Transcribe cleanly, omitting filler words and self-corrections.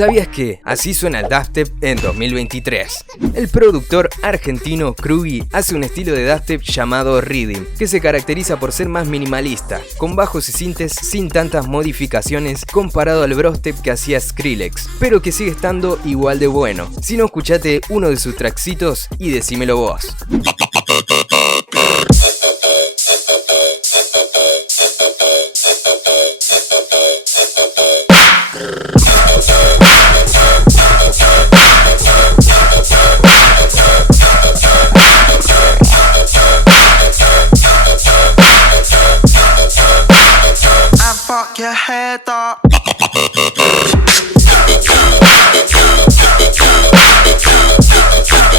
¿Sabías que así suena el dubstep en 2023? El productor argentino Krugi hace un estilo de dubstep llamado Rhythm, que se caracteriza por ser más minimalista, con bajos y sintes sin tantas modificaciones comparado al brostep que hacía Skrillex, pero que sigue estando igual de bueno. Si no, escuchate uno de sus tracksitos y decímelo vos.